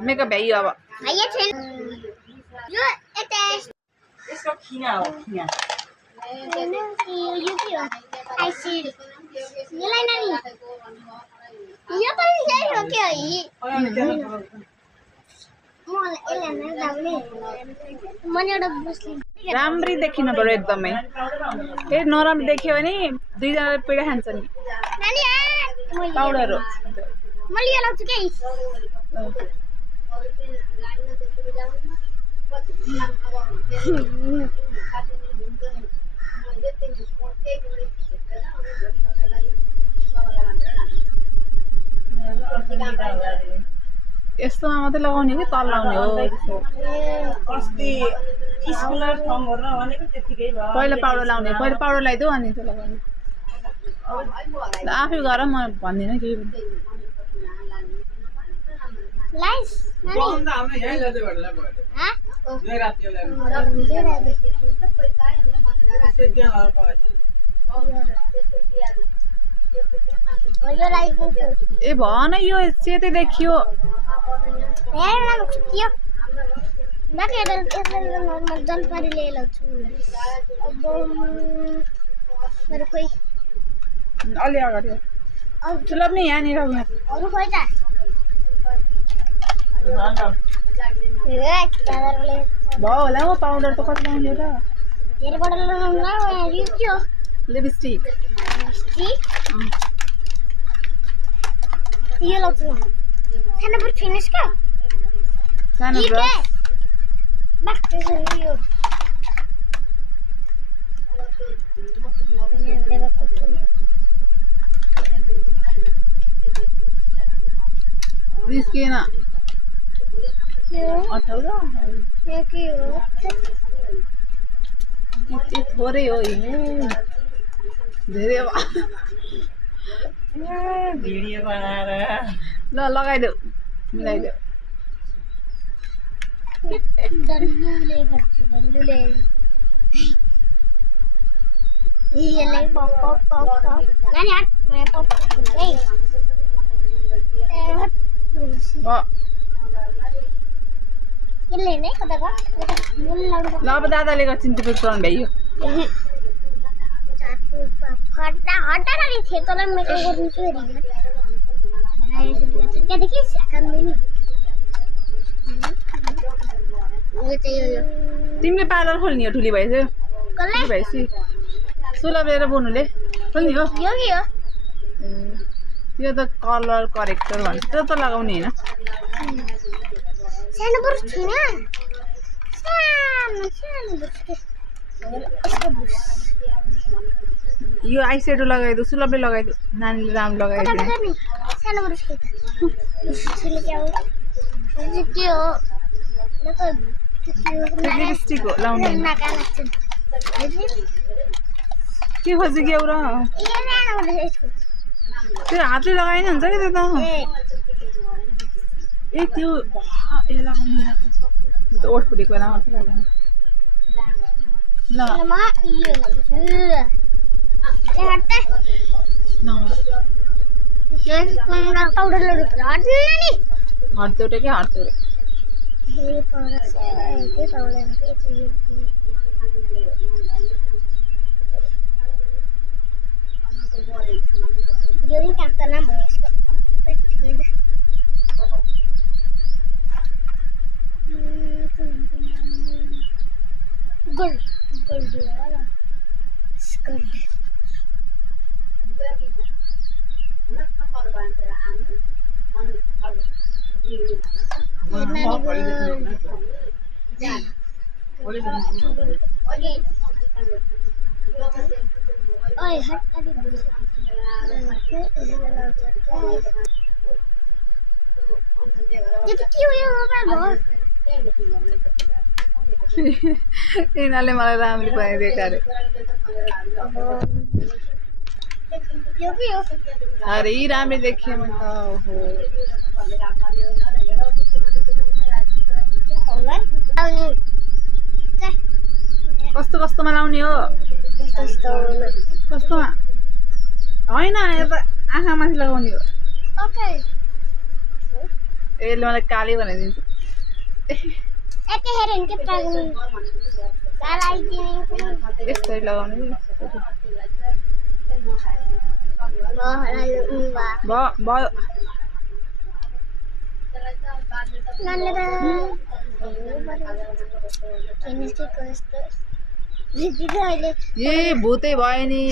makeup भ्याइयो अब यसको खिना हो खिना राम्ररी देखिनु पर्यो एकदमै फेरि नराम्रो देख्यो भने दुईजनाले पिडा खान्छ नि पाउडर हो यस्तोमा मात्रै लगाउने कि तल लाउने हो अस्ति स्कुलर फर्म भर्न भनेको त्यतिकै भयो पहिला पाउडर लाउने पहिला पाउडर लगाइदेऊ अनि त्यो लगाउने आफै गर म भन्दिनँ केही ए भन यो सेतै देखियो अलि अगाडि सुलभ नि यहाँनिर भयो होला हौ पाउडर त कति लाउने त लिपस्टिक यो लाउँछु सानो पर फिनिश का सानो ब्रस बाक्टे छ यो निस्केन अठाउर यो के हो यति थोरै हो धेरै भिडियो बनाएर ल लगाइदेऊ मिलाइदेऊ डल्लुले गर्छु डल्लुले यसले पप पप पप नानी हट म पप ए यसले नै कताको मुल लाउनु ल अब दादाले गर्छिन् त्यो पुरानो भ्याइयो हटा हटा नि थियो तँलाई मेकअप गर्नु छु हेरी त्यहाँदेखि खाँदैन तिमीले पार्लर खोल्ने हो ठुली भएछ भएपछि सुलभ लिएर बोल्नुले खोल्ने हो यो के हो त्यो त कलर करेक्टर भन्छ त्यो त लगाउने होइन सानो ब्रुस छैन सानो सानो ब्रुस यसको ब्रुस यो आइसेडो लगाइदेऊ सुलभले लगाइदेऊ नानीले राम्रो लगाइदिनु सानो ब्रुस के हो लिपस्टिक हो लाउने के खोज्यो कि एउटा त्यो हातले लगाएन हुन्छ कि त्यो त ए त्यो ए लगाउने ओठ फुटेको बेला मात्रै लगाउने हट्दौरे क्या हट्दौरे यो नि काट्दा नाम भयो यसको गोल्ड गोल्ड गोल्ड ओए हट अभी ये तो क्यों ये मोबाइल हो यिनीहरूले मलाई राम्ररी बनाइदिएको अरे यो के हो अरे यी राम्ररी देखियो म त ओहो कस्तो कस्तोमा लाउने हो कस्तोमा होइन यता आँखामाथि लगाउने हो ओके यसले मलाई काली बनाइदिन्छ यतिखेर के पाग्नु कालाइदिने यस्तै लगाउने भयो भयो ए भूतै भयो नि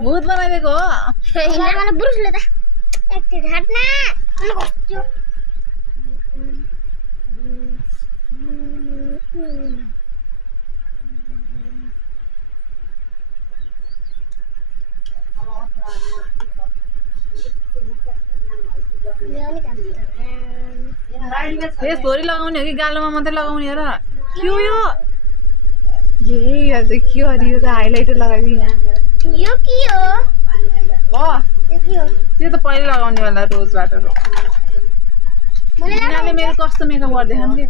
भूत बनाइदिएको हो ब्रुसले त एकचोटि हट्न फेसभरि लगाउने हो कि गालोमा मात्रै लगाउने हो र के हो यो यही त के हो यो त हाइलाइटर लगाइदिने यो के हो भयो यो के हो त्यो त पहिले लगाउने वाला रोजबाट यिनीहरूले मेरो कस्तो मेकअप गरिदिएन कि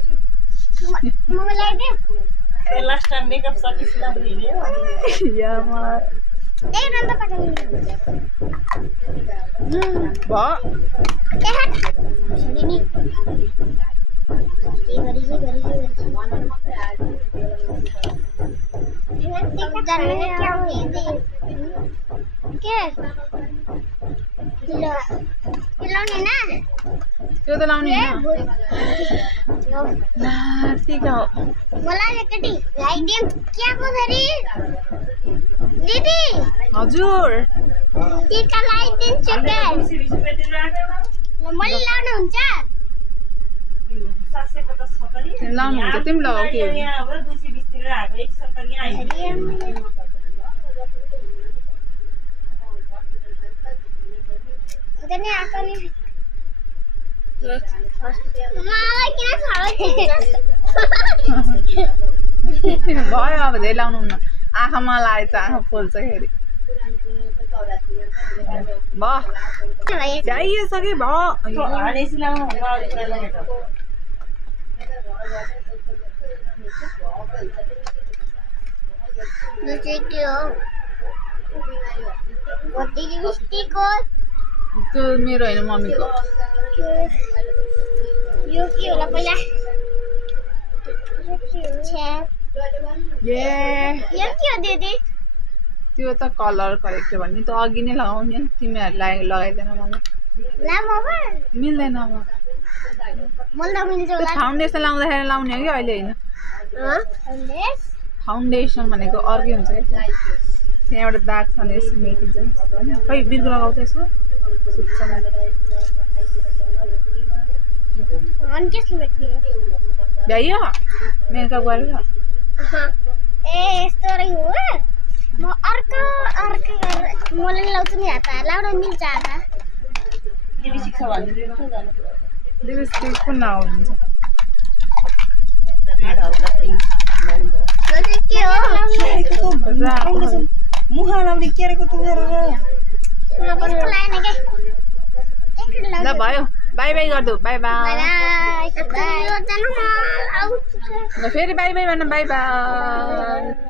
मलाई दे लास्ट टाइम मेकअप सकिस लाउने नि एक रन्दा पकाउने भयो ए हट छोडी नि के गरी जान्ने क्या हो के लाउने ना त्यो त लाउने होइन यो टिका हो मलाई एकचोटि लगाइदिउँ क्या को फेरि दिदी हजुर टिका लगाइदिन्छु के मैले लाउनुहुन्छ लाउनुहुन्छ तिमी लगाऊ के भयो अब धेरै लाउनु हुन्न आँखामा लागेछ आँखा पोल्छ फेरि भयो चाहिसक्यो भयो त्यो मेरो होइन मम्मीको यो के होला पहिला ए यो के हो दिदी त्यो त कलर करेक्ट भन्ने त अघि नै लगाउने तिमीहरूलाई लगाइदिएन मलाई लामो मिल्दैन अब मलाई मिल्छ त्यो फाउन्डेसन लाउँदाखेरि लाउने हो कि अहिले होइन फाउन्डेसन भनेको अर्कै हुन्छ क्या त्यहाँ एउटा दाग छ भने यसो मेटिन्छ नि खै बिर्को लगाउँछ यसो सुत्छ भ्याइयो मेकअप गरेर ए यस्तो रही हो म अर्को मलाई लाउँछु नि हात लाउन मिल्छ हात लिपस्टिक कुन लगाउनुहुन्छ के हो मुख लाउने केरेको त ल भयो बाई बाई गरिदेऊ बाई बाई ल फेरि बाई बाई भन बाई बाई